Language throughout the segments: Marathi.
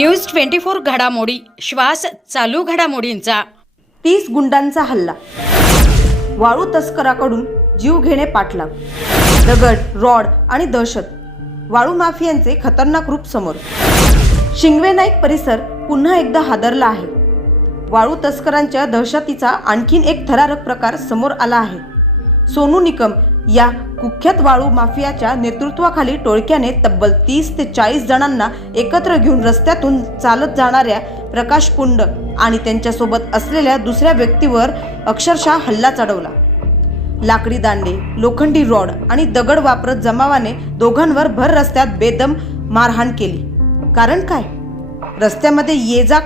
न्यूज ट्वेंटी फोर घडामोडी श्वास चालू घडामोडींचा. तीस गुंडांचा हल्ला. वाळू तस्कराकडून जीव घेणे पाठलाग. दगड रॉड आणि दहशत. वाळू माफियांचे खतरनाक रूप समोर. शिंगवे नाईक परिसर पुन्हा एकदा हादरला आहे. वाळू तस्करांच्या दहशतीचा आणखीन एक थरारक प्रकार समोर आला आहे. सोनू निकम या कुख्यात वाळू माफियाच्या नेतृत्वाखाली टोळक्याने तब्बल तीस ते चाळीस जणांना एकत्र घेऊन रस्त्यातून चालत जाणाऱ्या प्रकाश पुंड आणि त्यांच्यासोबत असलेल्या दुसऱ्या व्यक्तीवर अक्षरशः हल्ला चढवला. लाकडी दांडे लोखंडी रॉड आणि दगड वापरत जमावाने दोघांवर भर रस्त्यात बेदम मारहाण केली. कारण काय? रस्त्यामध्ये ये जा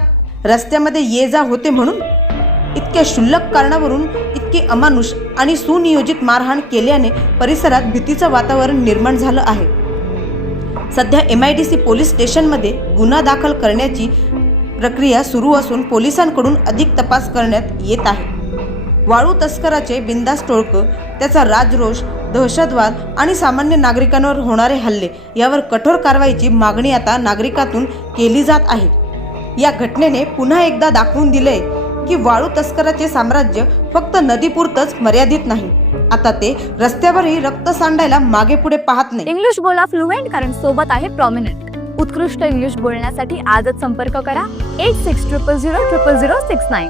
रस्त्यामध्ये ये जा होते म्हणून इतक्या क्षुल्लक कारणावरून इतके अमानुष आणि सुनियोजित मारहाण केल्याने परिसरात भीतीचं वातावरण निर्माण झालं आहे. सध्या M I D C police स्टेशनमध्ये गुन्हा दाखल करण्याची प्रक्रिया सुरू असून पोलिसांकडून अधिक तपास करण्यात येत आहे. वाळू तस्कराचे बिंदास टोळकं त्याचा राजरोष दहशतवाद आणि सामान्य नागरिकांवर होणारे हल्ले यावर कठोर कारवाईची मागणी आता नागरिकातून केली जात आहे. या घटनेने पुन्हा एकदा दाखवून दिले की वाळू तस्कराचे साम्राज्य फक्त नदीपुरतच मर्यादित नाही. आता ते रस्त्यावरही रक्त सांडायला मागे पुढे पाहत नाही. इंग्लिश बोला फ्लुएंट कारण सोबत आहे प्रॉमिनंट उत्कृष्ट इंग्लिश बोलण्यासाठी आजच संपर्क करा. Eight six triple zero triple zero six nine